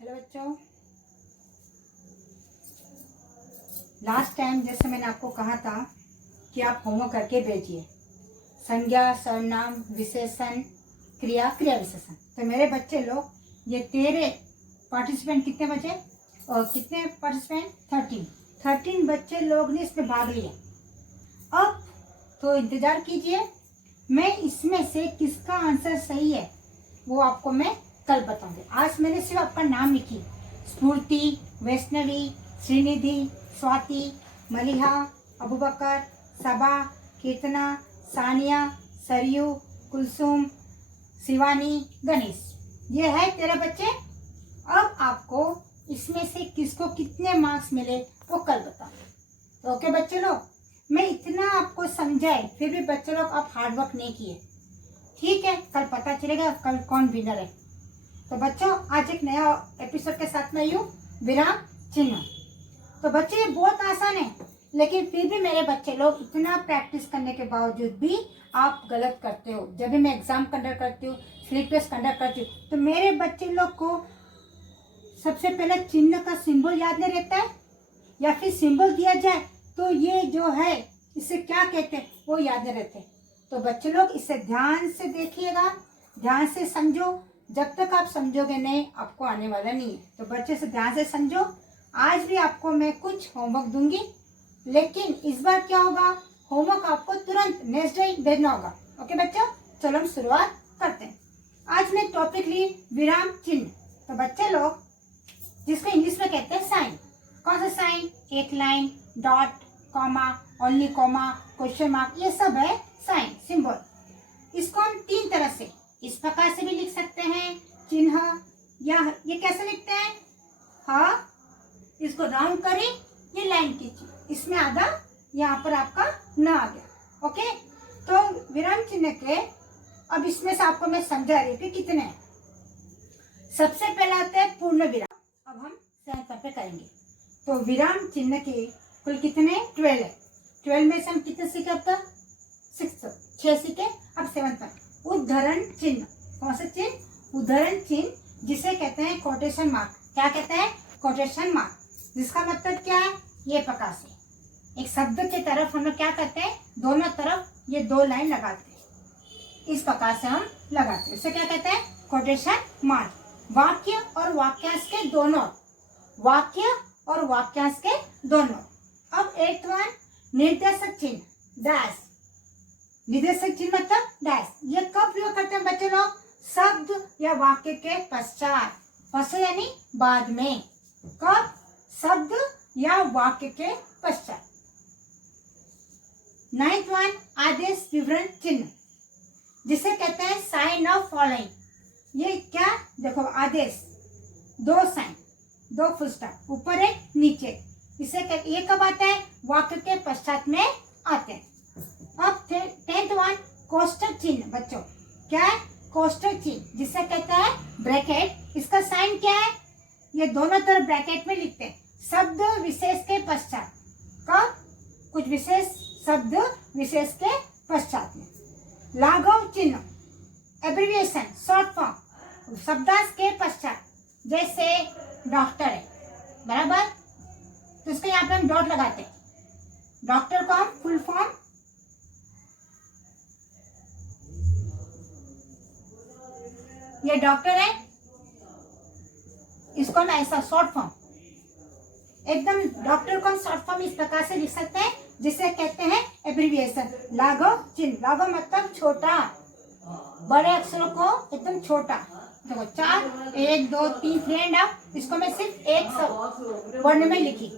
Hello बच्चों, last time जैसे मैंने आपको कहा था कि आप होमवर्क करके भेजिए संज्ञा, सर्वनाम, विशेषण, क्रिया, क्रिया विशेषण। तो मेरे बच्चे लोग, ये तेरे पार्टिसिपेंट कितने बचे और कितने पार्टिसिपेंट 13 बच्चे लोग ने इसमें भाग लिया। अब तो इंतजार कीजिए, मैं इसमें से किसका आंसर सही है वो आपको मैं कल बताऊंगी। आज मैंने सिर्फ आपका नाम लिखी, स्फूर्ति, वैष्णवी, श्रीनिधि, स्वाति, मलिहा, अबूबकर, सबा, कीर्तना, सानिया, सरयू, कुलसुम, शिवानी, गणेश। ये है तेरे बच्चे। अब आपको इसमें से किसको कितने मार्क्स मिले वो कल बताऊंगी। तो ओके बच्चे लोग, मैं इतना आपको समझाए फिर भी बच्चे लोग आप हार्डवर्क नहीं किए, ठीक है। कल पता चलेगा कल कौन विनर है। तो बच्चों, आज एक नया एपिसोड के साथ में यूं विराम चिन्ह। तो बच्चे ये बहुत आसान है, लेकिन फिर भी मेरे बच्चे लोग इतना प्रैक्टिस करने के बावजूद भी आप गलत करते हो। जब भी मैं एग्जाम कंडक्ट करती हूँ, स्लिप टेस्ट कंडक्ट करती हूँ, तो मेरे बच्चे लोग को सबसे पहले चिन्ह का सिंबल याद नहीं रहता है, या फिर सिंबल दिया जाए तो ये जो है इसे क्या कहते हैं वो याद नहीं रहते। तो बच्चे लोग इसे ध्यान से देखिएगा, ध्यान से समझो। जब तक आप समझोगे नहीं, आपको आने वाला नहीं है। तो बच्चे से ध्यान से समझो। आज भी आपको मैं कुछ होमवर्क दूंगी, लेकिन इस बार क्या होगा, होमवर्क आपको तुरंत नेक्स्ट डे भेजना होगा। ओके बच्चों, चलो हम शुरुआत करते हैं। आज मैं टॉपिक ली विराम चिन्ह। तो बच्चे लोग, जिसको इंग्लिश में कहते हैं साइन। कौन सा साइन? एक line, dot, comma, only comma, question mark, ये सब है साइन, सिंबल। इसको हम तीन तरह से, इस प्रकार से भी लिख सकते हैं चिन्ह, या ये कैसे लिखते हैं, हाँ, इसको राउंड करें, ये लाइन खींची, इसमें आधा यहाँ पर आपका न आ गया। ओके, तो विराम चिन्ह के अब इसमें से आपको मैं समझा रही थी कितने हैं। सबसे पहला आता है पूर्ण विराम, अब हम सेंटर पे करेंगे। तो विराम चिन्ह के कुल कितने? 12 है। 12 में से हम कितने सीखे अब तक? 6 सीखे। अब 7 पर उद्धरण चिन्ह। कौन सा चिन्ह? उद्धरण चिन्ह, जिसे कहते हैं कोटेशन मार्क। क्या कहते हैं? Quotation mark. जिसका मतलब क्या है? ये प्रकार से एक शब्द की तरफ हम लोग क्या करते हैं, दोनों तरफ ये 2 लाइन लगाते हैं, इस प्रकार से हम लगाते हैं। इसे क्या कहते हैं? Quotation mark. वाक्य और वाक्यांश के दोनों, वाक्य और वाक्यांश के दोनों। अब 8th वन, निर्देशक चिन्ह, डैश। निर्देशक चिन्ह मतलब डैश। ये कब प्रयोग करते हैं बच्चे लोग? शब्द या वाक्य के पश्चात, पश्चात यानी बाद में। कब? शब्द या वाक्य के पश्चात। 9th वन, आदेश विवरण चिन्ह, जिसे कहते हैं साइन ऑफ फॉलोइंग। ये क्या? देखो, आदेश, 2 साइन, 2 फुल स्टॉप, ऊपर एक नीचे। इसे ये कब आता है? वाक्य के पश्चात में आते हैं। अब 10th वन, कोष्ठक चिन्ह। बच्चों, क्या है? कोष्ठक चिन्ह, जिसे कहते हैं ब्रैकेट। इसका साइन क्या है? ये दोनों तरफ ब्रैकेट में लिखते हैं, शब्द विशेष के पश्चात। कब? कुछ विशेष शब्द विशेष के पश्चात में। लाघव चिन्ह, एब्रिविएशन, शॉर्ट फॉर्म, शब्दांश के पश्चात। जैसे डॉक्टर है, बराबर, तो इसको यहाँ पे हम डॉट लगाते हैं। डॉक्टर को हम फुल फॉर्म, ये डॉक्टर है, इसको हम ऐसा शॉर्ट फॉर्म, एकदम डॉक्टर को हम शॉर्ट फॉर्म इस प्रकार से लिख सकते हैं, जिसे कहते हैं एब्रिविएशन, लाघव चिन्ह। लाघव मतलब छोटा, बड़े अक्षरों को एकदम छोटा। देखो 4, 1, 2, 3 फ्रेंड आप, इसको मैं सिर्फ एक वर्ण में लिखी।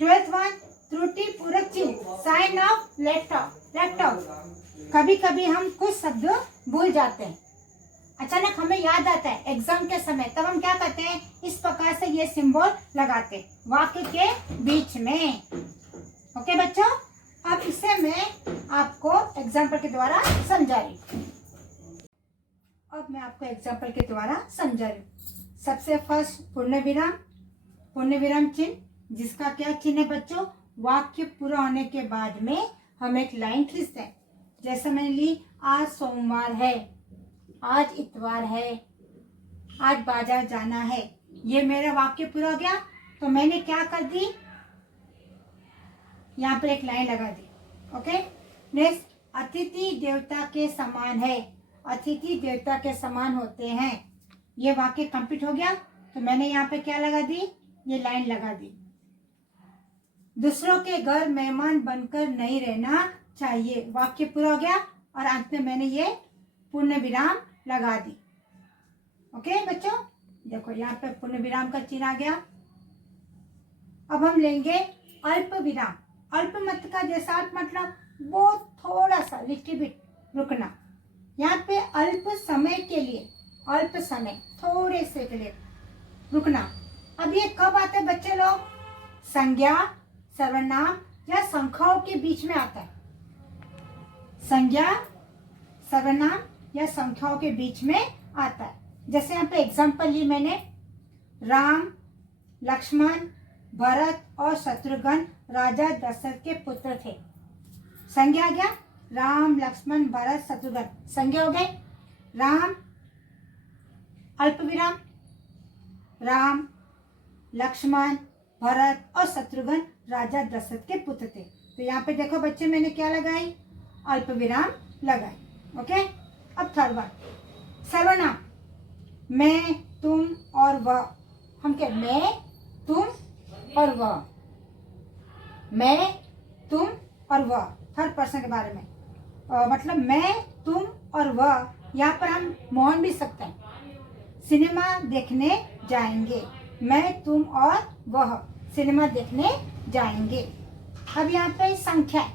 12th वन, त्रुटि पूरक चिन्ह, साइन ऑफ लेफ्ट आउट। कभी कभी हम कुछ शब्द भूल जाते हैं, अचानक हमें याद आता है एग्जाम के समय, तब हम क्या करते हैं, इस प्रकार से ये सिंबल लगाते हैं वाक्य के बीच में। ओके बच्चों, अब इसे मैं आपको एग्जाम्पल के द्वारा समझा रही हूँ। अब मैं आपको एग्जाम्पल के द्वारा समझा रही हूँ। सबसे फर्स्ट पूर्ण विराम, पूर्ण विराम चिन्ह, जिसका क्या चिन्ह है बच्चों? वाक्य पूरा होने के बाद में हम एक लाइन खींचते हैं। जैसे मैंने ली, आज सोमवार है, आज इतवार है, आज बाजार जाना है। ये मेरा वाक्य पूरा हो गया। तो मैंने क्या कर दी, यहाँ पर एक लाइन लगा दी। ओके, नेक्स्ट, अतिथि देवता के समान है। अतिथि देवता के समान होते हैं। ये वाक्य कंप्लीट हो गया। तो मैंने यहाँ पे क्या लगा दी, ये लाइन लगा दी। दूसरों के घर मेहमान बनकर नहीं रहना चाहिए। वाक्य पूरा हो गया और अंत में मैंने ये पूर्ण विराम लगा दी। ओके बच्चों, देखो यहाँ पे पूर्ण विराम का चिन्ह आ गया। अब हम लेंगे अल्प विराम। अल्प मत का जैसा अर्थ मतलब बहुत थोड़ा सा, लिटिल बिट रुकना। यहाँ पे अल्प समय के लिए, अल्प समय, थोड़े से के लिए रुकना। अब ये कब आता है बच्चे लोग, संज्ञा, सर्वनाम या संख्याओं के बीच में आता है। संज्ञा, सर्वनाम या संख्याओं के बीच में आता है। जैसे यहाँ पे एग्जांपल ली मैंने, राम, लक्ष्मण, भरत और शत्रुघ्न राजा दशरथ के पुत्र थे। संज्ञा आ गया, राम, लक्ष्मण, भरत, शत्रुघ्न, संज्ञा हो गए। राम, अल्प विराम, राम, लक्ष्मण, भरत और शत्रुघ्न राजा दशरथ के पुत्र थे। तो यहाँ पे देखो बच्चे, मैंने क्या लगाई, अल्प विराम लगाई। ओके, अब थर्ड वन, सर्वनाम, मैं, तुम और वह। हम क्या, मैं, तुम और वह, मैं, तुम और वह, थर्ड पर्सन के बारे में। मतलब मैं, तुम और वह, यहाँ पर हम मोहन भी सकते हैं। सिनेमा देखने जाएंगे, मैं, तुम और वह सिनेमा देखने जाएंगे। अब यहाँ पे संख्या है,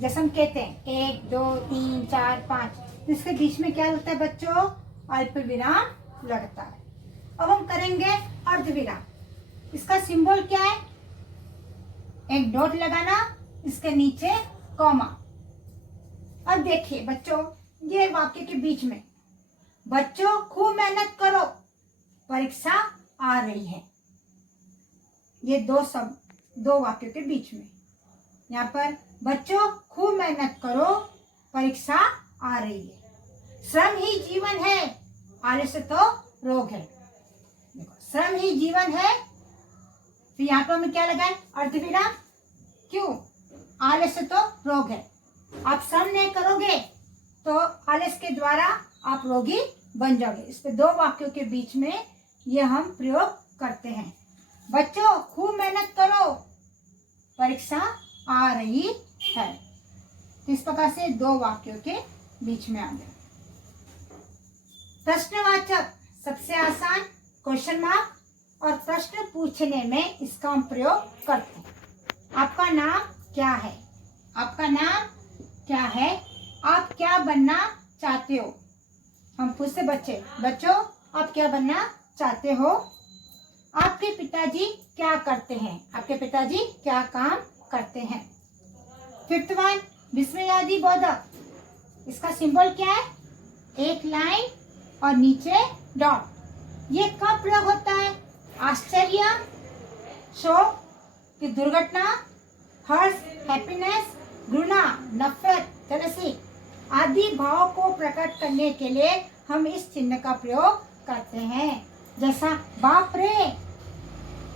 जैसे हम कहते हैं 1 2 3 4 5, इसके बीच में क्या लगता है बच्चों, अल्प विराम लगता है। अब हम करेंगे अर्धविराम। इसका सिंबल क्या है, एक डॉट लगाना, इसके नीचे कॉमा। अब देखिए बच्चों, ये वाक्य के बीच में, बच्चों खूब मेहनत करो, परीक्षा आ रही है। ये दो शब्द, दो वाक्यों के बीच में, यहाँ पर बच्चों खूब मेहनत करो, परीक्षा आ रही है। श्रम ही जीवन है, आलस्य तो रोग है। देखो, श्रम ही जीवन है, फिर यहाँ पर हमें क्या लगाए, अर्धविराम। क्यों, आलस्य तो रोग है। आप श्रम नहीं करोगे तो आलस्य के द्वारा आप रोगी बन जाओगे। इस पे दो वाक्यों के बीच में ये हम प्रयोग करते हैं। बच्चों खूब मेहनत करो, परीक्षा आ रही है। तो इस प्रकार से दो वाक्यों के बीच में आ गया। प्रश्नवाचक सबसे आसान, क्वेश्चन मार्क, और प्रश्न पूछने में इसका हम प्रयोग करते हैं। आपका नाम क्या है, आपका नाम क्या है, आप क्या बनना चाहते हो। हम पूछते बच्चों आप क्या बनना चाहते हो। आपके पिताजी क्या करते हैं, आपके पिताजी क्या काम करते हैं। फिफ्थ वन, विस्मयादि बोधक। इसका सिंबल क्या है, एक लाइन और नीचे डॉट। ये कब प्रयोग होता है, आश्चर्य, शोक की दुर्घटना, हर्ष, हैप्पीनेस, घृणा, नफरत, जेलसी आदि भाव को प्रकट करने के लिए हम इस चिन्ह का प्रयोग करते हैं। जैसा बाप रे,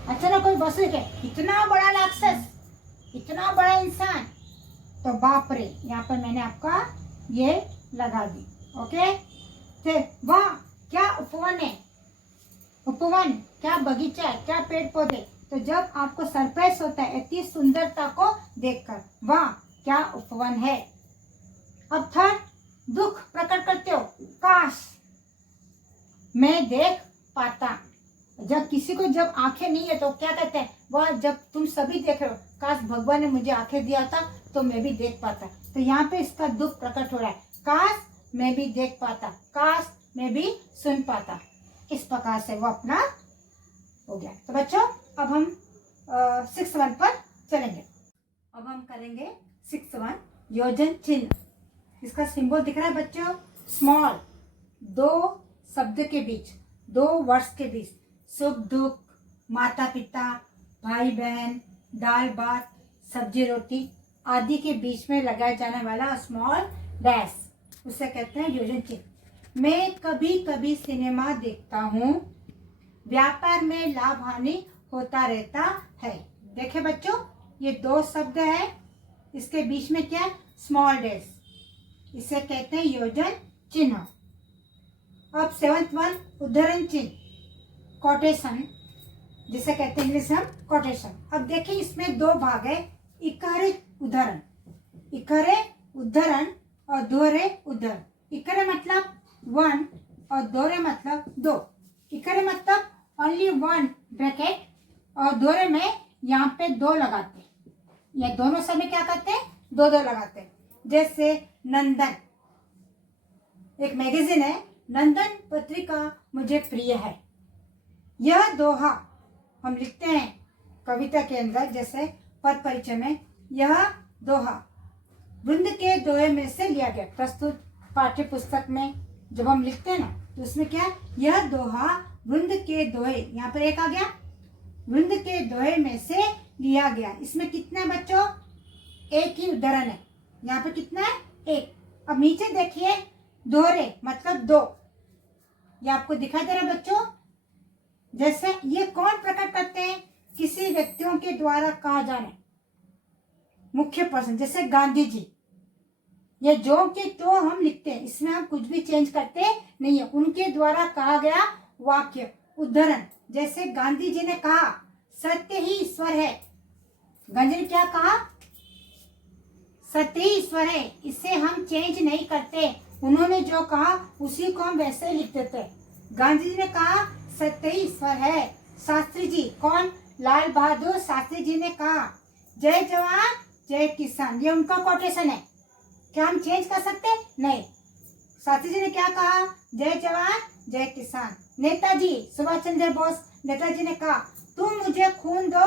अचानक कोई वसु के, इतना बड़ा राक्षस, इतना बड़ा इंसान, तो बाप रे, यहाँ पर मैंने आपका ये लगा दी। ओके, फिर वाह क्या उपवन है, उपवन क्या बगीचा है, क्या पेड़ पौधे। तो जब आपको सरप्राइज होता है इतनी सुंदरता को देखकर, वाह क्या उपवन है। अब थर्ड, दुख प्रकट करते हो, काश मैं देख पाता। जब किसी को जब आंखें नहीं है तो क्या कहते हैं, वह जब तुम सभी देख रहे हो, काश भगवान ने मुझे आंखें दिया था तो मैं भी देख पाता। तो यहाँ पे इसका दुख प्रकट हो रहा है, काश मैं भी देख पाता, काश मैं भी सुन पाता। इस प्रकार से वो अपना हो गया। तो बच्चों अब हम 6 वन पर चलेंगे। अब हम करेंगे 6 वन, योजन चिन्ह। इसका सिंबल दिख रहा है बच्चों, स्मॉल, दो शब्द के बीच, दो वर्ड्स के बीच, सुख दुख, माता पिता, भाई बहन, दाल भात, सब्जी रोटी आदि के बीच में लगाया जाने वाला स्मॉल डैश, उसे कहते हैं योजन चिन्ह। मैं कभी कभी सिनेमा देखता हूँ, व्यापार में लाभ हानि होता रहता है। देखे बच्चों, ये दो शब्द है, इसके बीच में क्या है? स्मॉल डैश, इसे कहते हैं योजन चिन्ह। अब 7th वन, उद्धरण चिन्ह, कोटेशन, जिसे कहते हैं इंग्लिश हम कोटेशन। अब देखिए इसमें दो भाग है, इकारे उद्धरण, इकारे उद्धरण और दोहरे उद्धरण। इकारे मतलब 1 और दोहरे मतलब 2। इकारे मतलब ओनली 1 ब्रैकेट और दोहरे में यहाँ पे 2 लगाते हैं, या दोनों समय क्या करते हैं? 2 लगाते हैं। जैसे नंदन, एक मैगजीन है, नंदन पत्रिका मुझे प्रिय है। यह दोहा हम लिखते हैं कविता के अंदर, जैसे पद परिचय में, यह दोहा वृंद के दोहे में से लिया गया। प्रस्तुत पाठ्य पुस्तक में जब हम लिखते हैं ना, तो उसमें क्या है? यह दोहा वृंद के दोहे, यहाँ पर एक आ गया, वृंद के दोहे में से लिया गया। इसमें कितना है बच्चों? एक ही उदाहरण है। यहाँ पे कितना है? एक। अब नीचे देखिए, दोहरे मतलब 2, ये आपको दिखाई दे रहा है बच्चों? जैसे ये कौन प्रकट करते हैं? किसी व्यक्तियों के द्वारा कहा जाने, मुख्य पर्सन, जैसे गांधी जी। ये जो के तो हम लिखते हैं, इसमें हम कुछ भी चेंज करते नहीं है। उनके द्वारा कहा गया वाक्य, उदाहरण, जैसे गांधी जी ने कहा सत्य ही ईश्वर है। गांधी जी ने क्या कहा? सत्य ही ईश्वर है, इसे हम चेंज नहीं करते। उन्होंने जो कहा उसी को हम वैसे ही लिख देते। गांधी जी ने कहा सत्य ही ईश्वर है। शास्त्री जी, कौन? लाल बहादुर शास्त्री जी ने कहा जय जवान जय किसान, ये उनका कोटेशन है। क्या हम चेंज कर सकते? नहीं। शास्त्री जी ने क्या कहा? जय जवान जय किसान। नेताजी सुभाष चंद्र बोस, नेताजी ने कहा तुम मुझे खून दो,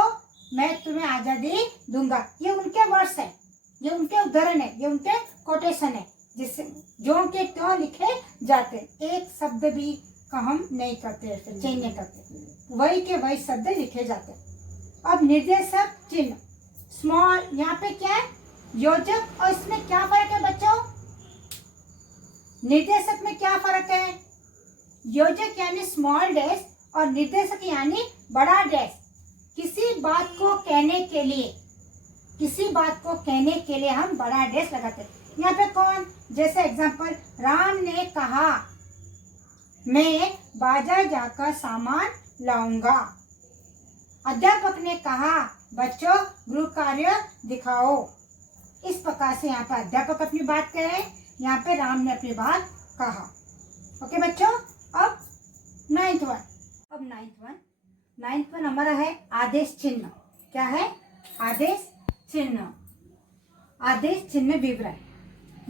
मैं तुम्हें आजादी दूंगा। ये उनके वर्ड्स है, ये उनके उदाहरण है, ये उनके कोटेशन है, जिससे जो के त्यों लिखे जाते। एक शब्द भी का हम नहीं करते, चेंज नहीं करते, वही के वही शब्द लिखे जाते। अब निर्देशक चिन्ह, स्मॉल, यहाँ पे क्या है? योजक। और इसमें क्या फर्क है बच्चों? निर्देशक में क्या फर्क है? योजक यानी स्मॉल डैश और निर्देशक यानी बड़ा डैश। किसी बात को कहने के लिए, किसी बात को कहने के लिए हम बड़ा डैश लगाते हैं। यहाँ पे कौन? जैसे एग्जांपल, राम ने कहा मैं बाजार जाकर सामान लाऊंगा। अध्यापक ने कहा बच्चों गृह कार्य दिखाओ। इस प्रकार से यहाँ पर अध्यापक अपनी बात कह रहे हैं, यहाँ पे राम ने अपनी बात कहा। ओके बच्चों, अब 9th वन। अब 9th वन हमारा है आदेश चिन्ह। क्या है? आदेश चिन्ह। आदेश चिन्ह विवरण,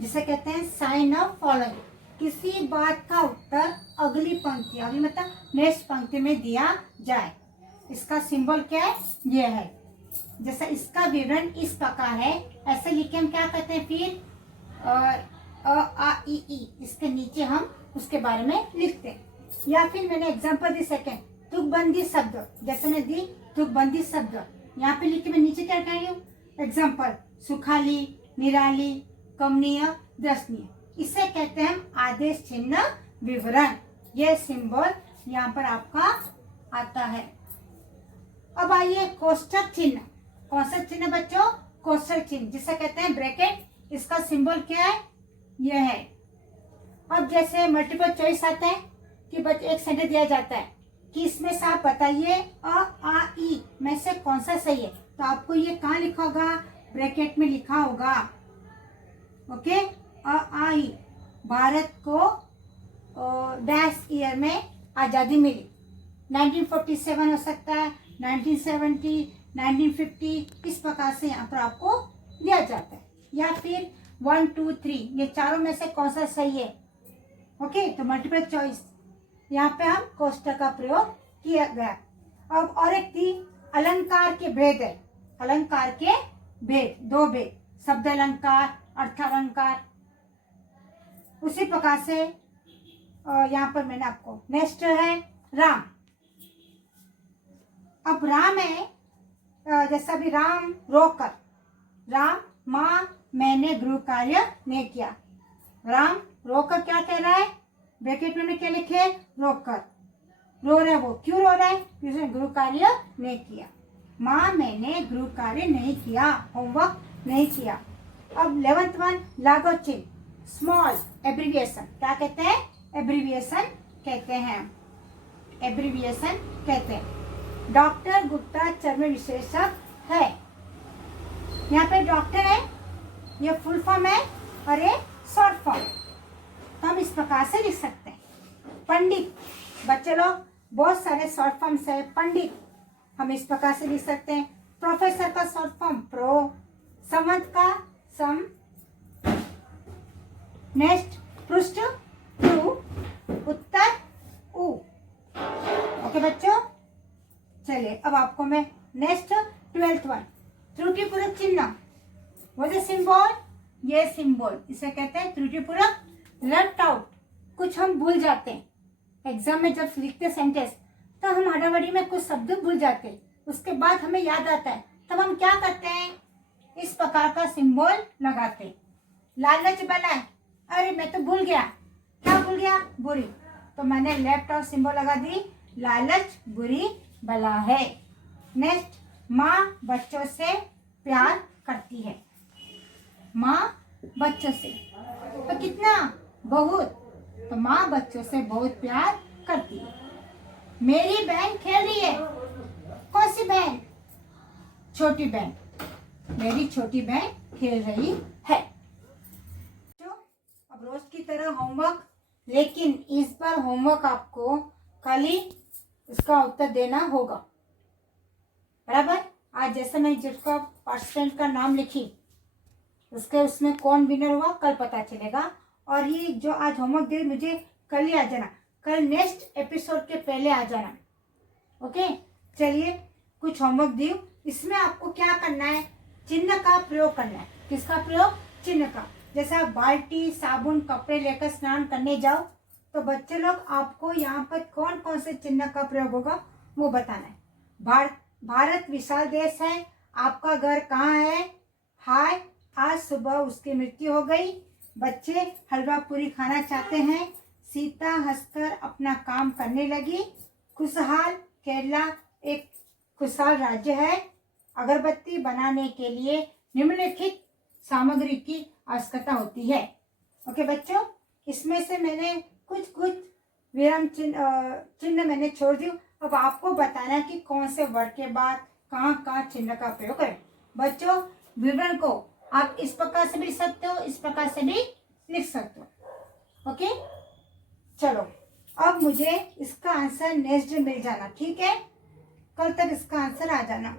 जिसे कहते हैं साइन ऑफ फॉलोइंग। किसी बात का उत्तर अगली पंक्ति, अगली मतलब नेक्स्ट पंक्ति में दिया जाए। इसका सिंबल क्या है? ये है। जैसा इसका विवरण इस प्रकार है, ऐसे लिख के हम क्या कहते हैं? फिर अ आ इ ई, इसके नीचे हम उसके बारे में लिखते हैं। या फिर मैंने एग्जांपल दी सेकंड, तुकबंदी शब्द, जैसे मैं दी तुकबंदी शब्द, यहाँ पे लिख के मैं नीचे क्या कह रही हूँ? एग्जाम्पल, सुखाली, निराली, कमनीय, दर्शनीय। इसे कहते हैं हम आदेश चिन्ह विवरण। ये सिंबल यहाँ पर आपका आता है। अब आइए कोष्ठक चिन्ह। कौन सा चिन्ह बच्चों? कोष्ठक चिन्ह, जिसे कहते हैं ब्रैकेट। इसका सिंबल क्या है? ये है। अब जैसे मल्टीपल चॉइस आता है कि बच्चे एक सेंटेंस दिया जाता है कि इसमें से आप बताइए अ आ ई में से कौन सा सही है, तो आपको ये कहाँ लिखा होगा? ब्रैकेट में लिखा होगा। ओके, अ आ ई, भारत को डैश ईयर में आज़ादी मिली। 1947 हो सकता है, 1970, 1950, इस प्रकार से यहाँ पर आपको दिया जाता है। या फिर 1, 2, 3, ये चारों में से कौन सा सही है? ओके, तो मल्टीपल चॉइस, यहाँ पे हम कोष्ठक का प्रयोग किया गया। अब और एक थी अलंकार के भेद है। अलंकार के भेद, 2 भेद, शब्द अलंकार, अर्थ अलंकार। उसी प्रकार से यहाँ पर मैंने आपको नेक्स्ट है राम। अब राम है, जैसा भी राम रोकर, राम माँ मैंने गृह कार्य नहीं किया। राम रोकर क्या कह रहा है? ब्रैकेट में क्या लिखे, रोकर। रो रहा है वो, क्यों रो रहा है, उसने गृह कार्य नहीं किया। माँ मैंने गृह कार्य नहीं किया, होमवर्क नहीं किया। अब 11th वन, लागू चिन्ह, स्मॉल एब्रीविएशन, क्या कहते हैं, एब्रीविएशन कहते हैं, एब्रीविएशन कहते हैं। डॉक्टर गुप्ता चर्म विशेषज्ञ है, यहाँ पे डॉक्टर है, ये फुल फॉर्म है और ये शॉर्ट फॉर्म, तो हम इस प्रकार से लिख सकते हैं। पंडित, बच्चे लोग बहुत सारे शॉर्ट फॉर्म्स है, पंडित हम इस प्रकार से लिख सकते हैं। प्रोफेसर का शॉर्ट फॉर्म प्रो, संवत का सम, नेक्स्ट पृष्ठ टू, उत्तर उ। ओके बच्चों, चलिए अब आपको मैं नेक्स्ट 12th वन, त्रुटिपूर्वक चिन्ह, वो जो सिंबल, ये सिंबल इसे कहते हैं त्रुटिपूर्वक, लेफ्ट आउट, कुछ हम भूल जाते हैं एग्जाम में जब लिखते सेंटेंस, तो हम हड़बड़ी में कुछ शब्द भूल जाते हैं, उसके बाद हमें याद आता है, तब हम क्या करते हैं, इस प्रकार का सिंबल लगाते हैं। लालच बला है, अरे मैं तो भूल गया, क्या भूल गया, बुरी, तो मैंने लेफ्ट आउट सिंबल लगा दी, लालच बुरी बला है। नेक्स्ट, माँ बच्चों से प्यार करती है, माँ बच्चों से, तो कितना, बहुत, तो माँ बच्चों से बहुत प्यार करती है। मेरी बहन खेल रही है, कौन सी बहन, छोटी बहन, मेरी छोटी बहन खेल रही है। तो अब रोज की तरह होमवर्क, लेकिन इस बार होमवर्क आपको कल ही इसका उत्तर देना होगा, बराबर। आज जैसे मैं जिसका पार्टिसिपेंट का नाम लिखी, उसमें कौन विनर हुआ कल पता चलेगा। और ये जो आज होमवर्क दे, मुझे कल ही आ जाना, कल नेक्स्ट एपिसोड के पहले आ जाना, ओके। चलिए कुछ होमवर्क दी, इसमें आपको क्या करना है, चिन्ह का प्रयोग करना है। किसका प्रयोग, चिन्ह का। जैसे आप बाल्टी, साबुन, कपड़े लेकर स्नान करने जाओ, तो बच्चे लोग आपको यहाँ पर कौन कौन से चिन्ह का प्रयोग होगा वो बताना है। भारत विशाल देश है, आपका घर कहाँ है, हाय, आज सुबह उसकी मृत्यु हो गई, बच्चे हलवा पूरी खाना चाहते हैं, सीता हंसकर अपना काम करने लगी, खुशहाल, केरला एक खुशहाल राज्य है, अगरबत्ती बनाने के लिए निम्नलिखित सामग्री की आवश्यकता होती है। ओके बच्चों, इसमें से मैंने कुछ विराम चिन्ह मैंने छोड़ दी। अब आपको बताना है कि कौन से वर्ड के बाद कहाँ कहाँ चिन्ह का प्रयोग करें। बच्चों, विवरण को आप इस प्रकार से भी लिख सकते हो, इस प्रकार से भी लिख सकते हो, ओके। चलो अब मुझे इसका आंसर नेक्स्ट डे मिल जाना, ठीक है, कल तक इसका आंसर आ जाना।